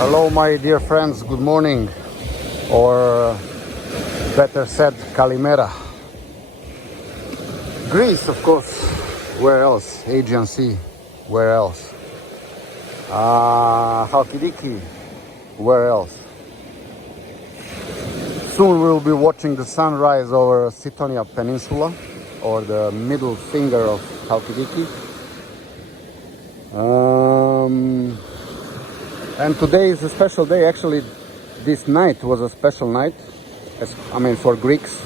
Hello my dear friends, good morning, or better said, Kalimera. Greece, of course, where else? Aegean Sea, where else? Halkidiki, where else? Soon we'll be watching the sunrise over Sithonia Peninsula, or the middle finger of Halkidiki. And today is a special day. Actually, this night was a special night, for Greeks.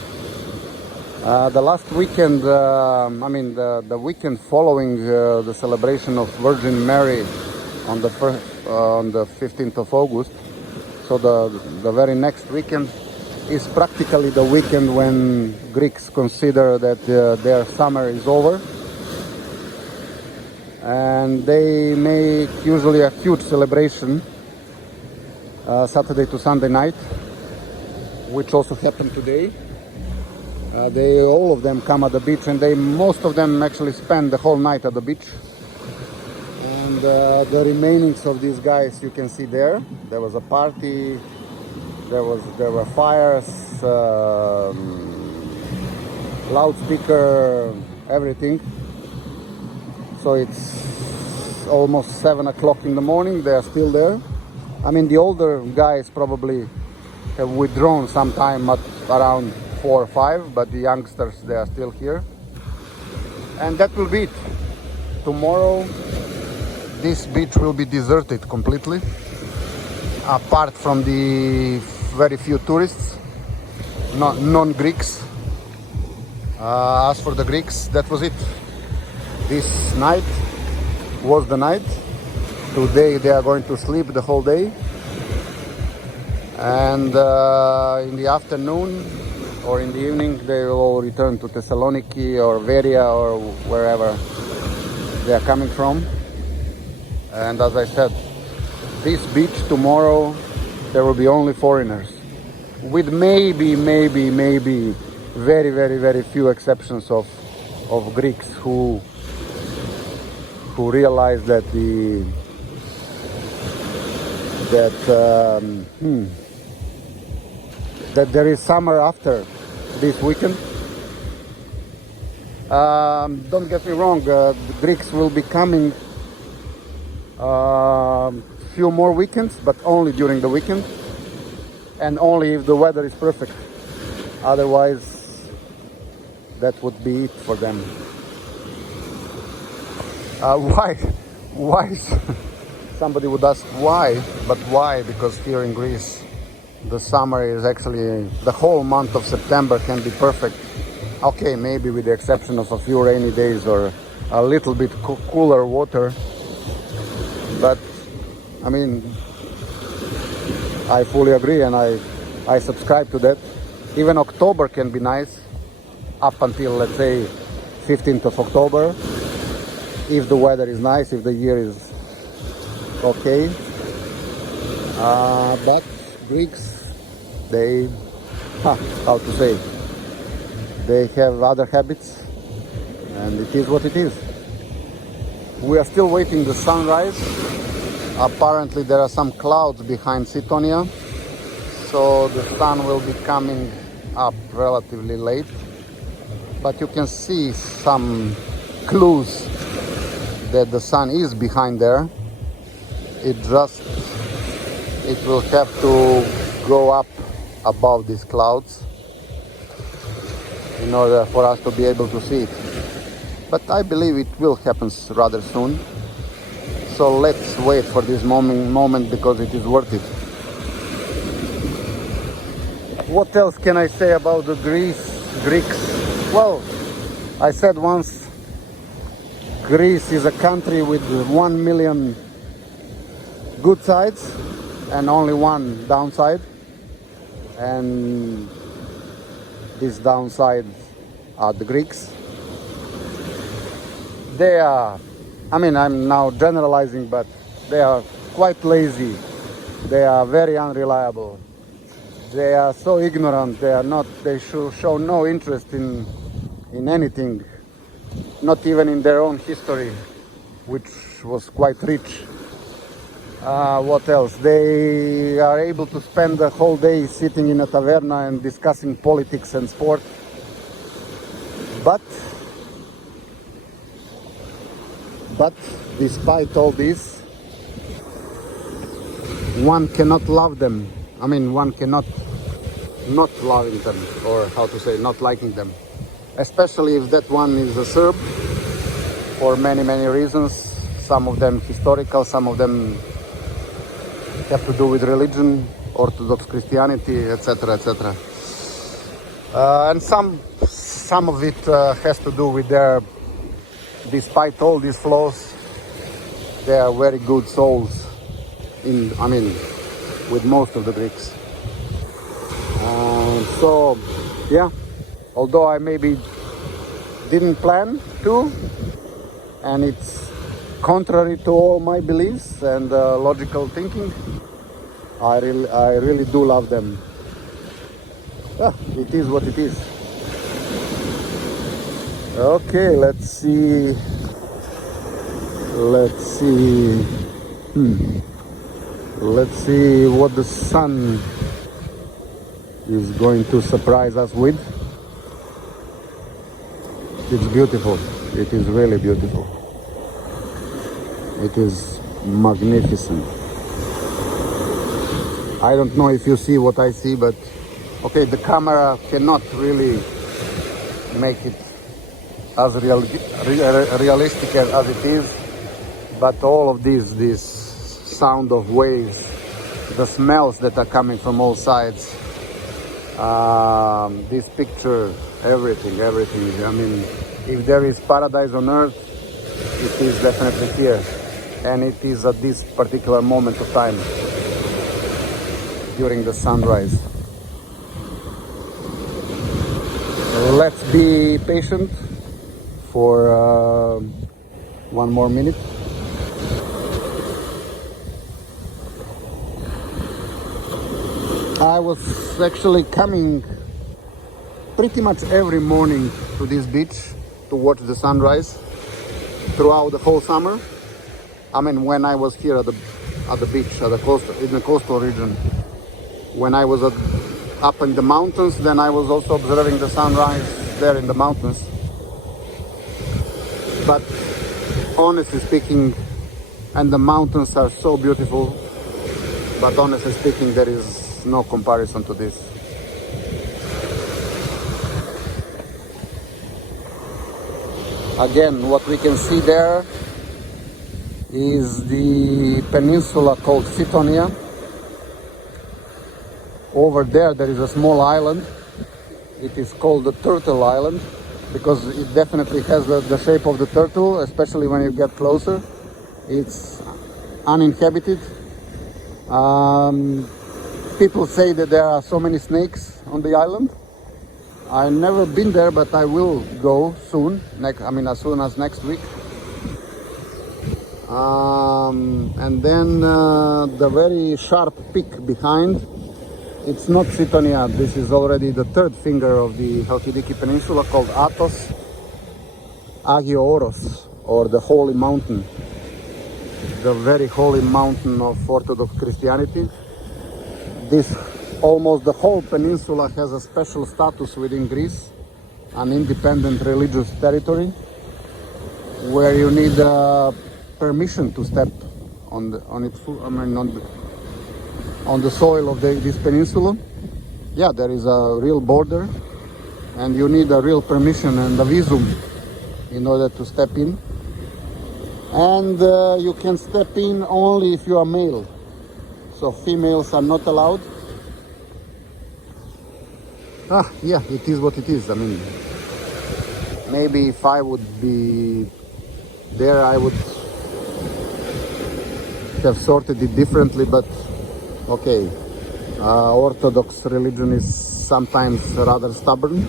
The last weekend, the weekend following the celebration of Virgin Mary on the 15th of August. So the very next weekend is practically the weekend when Greeks consider that their summer is over. And they make usually a huge celebration Saturday to Sunday night, which also happened today. All of them come at the beach, and most of them actually spend the whole night at the beach. And the remainings of these guys you can see there. There was a party, there were fires, loudspeaker, everything. So it's almost 7 o'clock in the morning. They are still there. The older guys probably have withdrawn sometime at around 4 or 5, but the youngsters, they are still here. And that will be it. Tomorrow, this beach will be deserted completely, apart from the very few tourists, non-Greeks. As for the Greeks, that was it. This night was the night. Today they are going to sleep the whole day, and in the afternoon or in the evening they will return to Thessaloniki or Veria or wherever they are coming from. And as I said, this beach tomorrow there will be only foreigners, with maybe very, very, very few exceptions of Greeks who realize that that there is summer after this weekend. Don't get me wrong, the Greeks will be coming few more weekends, but only during the weekend, and only if the weather is perfect. Otherwise, that would be it for them. Why? Somebody would ask why, but why? Because here in Greece, the summer is actually, the whole month of September can be perfect. Okay, maybe with the exception of a few rainy days or a little bit cooler water. But, I fully agree, and I subscribe to that. Even October can be nice, up until, let's say, 15th of October. If the weather is nice, if the year is okay. But Greeks, they have other habits, and it is what it is. We are still waiting the sunrise. Apparently there are some clouds behind Sithonia, so the sun will be coming up relatively late. But you can see some clues that the sun is behind there. It will have to go up above these clouds in order for us to be able to see it. But I believe it will happen rather soon. So let's wait for this moment because it is worth it. What else can I say about the Greeks? Well, I said once, Greece is a country with 1 million good sides and only one downside. And these downsides are the Greeks. They are, I'm now generalizing, but they are quite lazy. They are very unreliable. They are so ignorant. They show no interest in anything. Not even in their own history, which was quite rich. What else? They are able to spend the whole day sitting in a taverna and discussing politics and sport. But despite all this, one cannot love them. I mean, one cannot not loving them, or how to say, not liking them. Especially if that one is a Serb, for many, many reasons. Some of them historical, some of them have to do with religion, Orthodox Christianity, etc., etc. And some of it has to do with their, despite all these flaws, they are very good souls. With most of the Greeks. So, yeah. Although I maybe didn't plan to, and it's contrary to all my beliefs and logical thinking, I really do love them. It is what it is. Okay, let's see. Let's see what the sun is going to surprise us with. It's beautiful. It is really beautiful. It is magnificent. I don't know if you see what I see, but okay, the camera cannot really make it as realistic as it is, but all of this sound of waves, the smells that are coming from all sides, this picture, everything. I mean, if there is paradise on earth, it is definitely here, and it is at this particular moment of time during the sunrise. Let's be patient for one more minute. I was actually coming pretty much every morning to this beach to watch the sunrise throughout the whole summer. I mean, when I was here at the beach, in the coastal region, when I was up in the mountains, then I was also observing the sunrise there in the mountains. But honestly speaking, and the mountains are so beautiful, but honestly speaking, there is no comparison to this. Again, what we can see there is the peninsula called Sithonia. Over there is a small island. It is called the Turtle Island because it definitely has the shape of the turtle, especially when you get closer. It's uninhabited. People say that there are so many snakes on the island. I've never been there, but I will go soon. As soon as next week. And then the very sharp peak behind, it's not Sithonia. This is already the third finger of the Halkidiki Peninsula, called Athos, Agio, Oros, or the Holy Mountain, the very holy mountain of Orthodox Christianity. Almost the whole peninsula has a special status within Greece, an independent religious territory, where you need permission to step on the soil of this peninsula. Yeah, there is a real border, and you need a real permission and a visum in order to step in. And you can step in only if you are male. So females are not allowed. Yeah, it is what it is. I mean, maybe if I would be there, I would have sorted it differently, but okay. Orthodox religion is sometimes rather stubborn,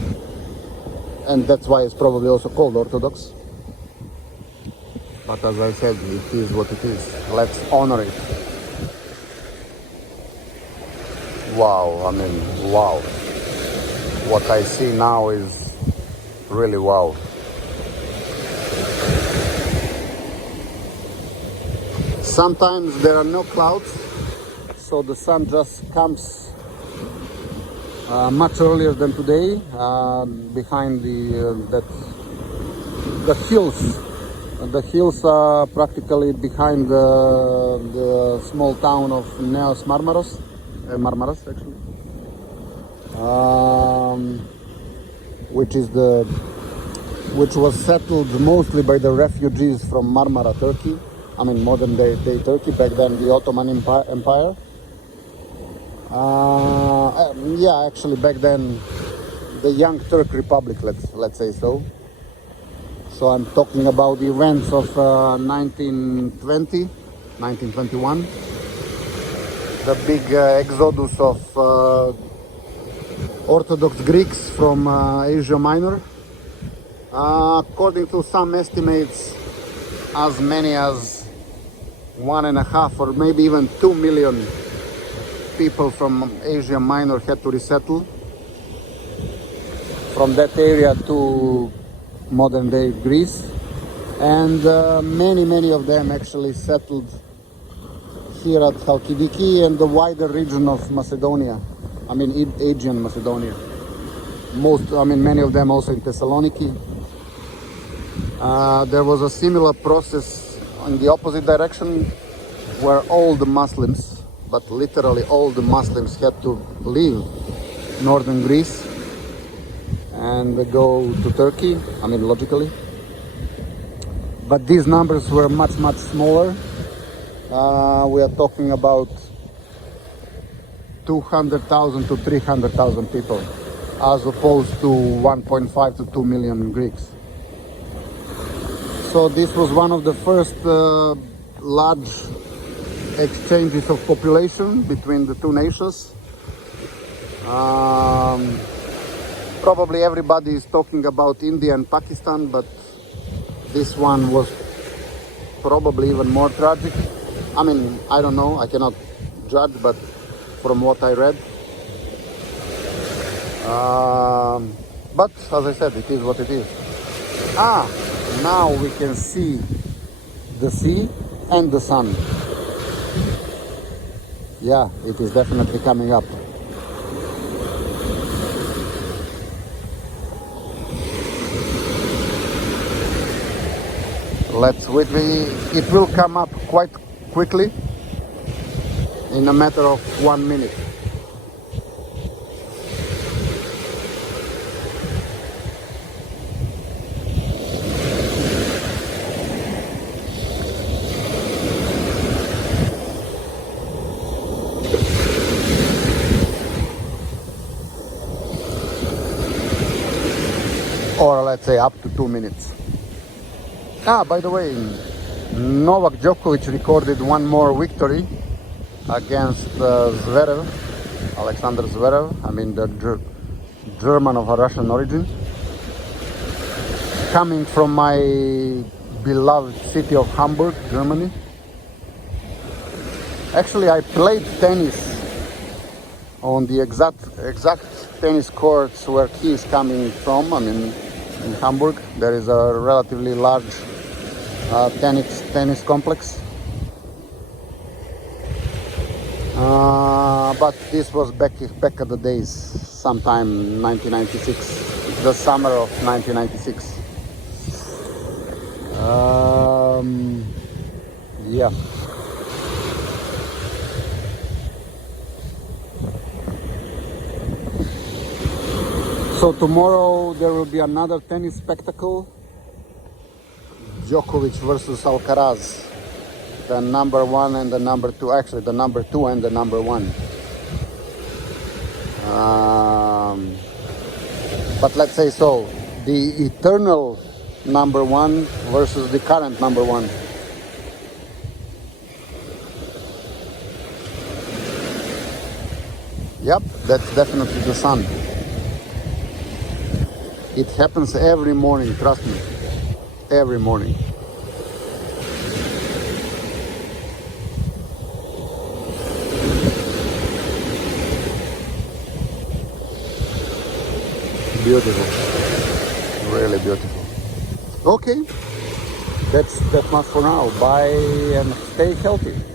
and that's why it's probably also called Orthodox. But as I said, it is what it is. Let's honor it. Wow, wow. What I see now is really wow. Sometimes there are no clouds, so the sun just comes much earlier than today, behind the hills. The hills are practically behind the small town of Neos Marmaros, Marmaras actually, which was settled mostly by the refugees from Marmara, Turkey. I mean modern day Turkey, back then the Ottoman Empire. Yeah, actually back then the Young Turk Republic, let's say so. So I'm talking about the events of 1921, the big exodus of Orthodox Greeks from Asia Minor. According to some estimates, as many as 1.5 or maybe even 2 million people from Asia Minor had to resettle from that area to modern day Greece, and many of them actually settled here at Halkidiki and the wider region of Macedonia. I mean Aegean Macedonia. Many of them also in Thessaloniki. There was a similar process in the opposite direction, where all the Muslims, but literally all the Muslims, had to leave northern Greece and go to Turkey, logically. But these numbers were much smaller. We are talking about 200,000 to 300,000 people, as opposed to 1.5 to 2 million Greeks. So this was one of the first large exchanges of population between the two nations. Probably everybody is talking about India and Pakistan, but this one was probably even more tragic. I don't know, I cannot judge, but from what I read. But as I said, it is what it is. Now we can see the sea and the sun. Yeah, it is definitely coming up. Let's wait. It will come up quite quickly, in a matter of 1 minute. Or let's say up to 2 minutes. By the way, Novak Djokovic recorded one more victory against Zverev, Alexander Zverev, the German of a Russian origin, coming from my beloved city of Hamburg, Germany. Actually, I played tennis on the exact tennis courts where he is coming from. In Hamburg, there is a relatively large tennis complex. But this was back at the days, sometime 1996, the summer of 1996. Yeah. So tomorrow there will be another tennis spectacle. Djokovic versus Alcaraz, the number 1 and the number 2, actually the number 2 and the number 1. But let's say so, the eternal number 1 versus the current number 1. Yep, that's definitely the sun. It happens every morning, trust me. Every morning. Beautiful. Really beautiful. Okay. That's that much for now. Bye and stay healthy.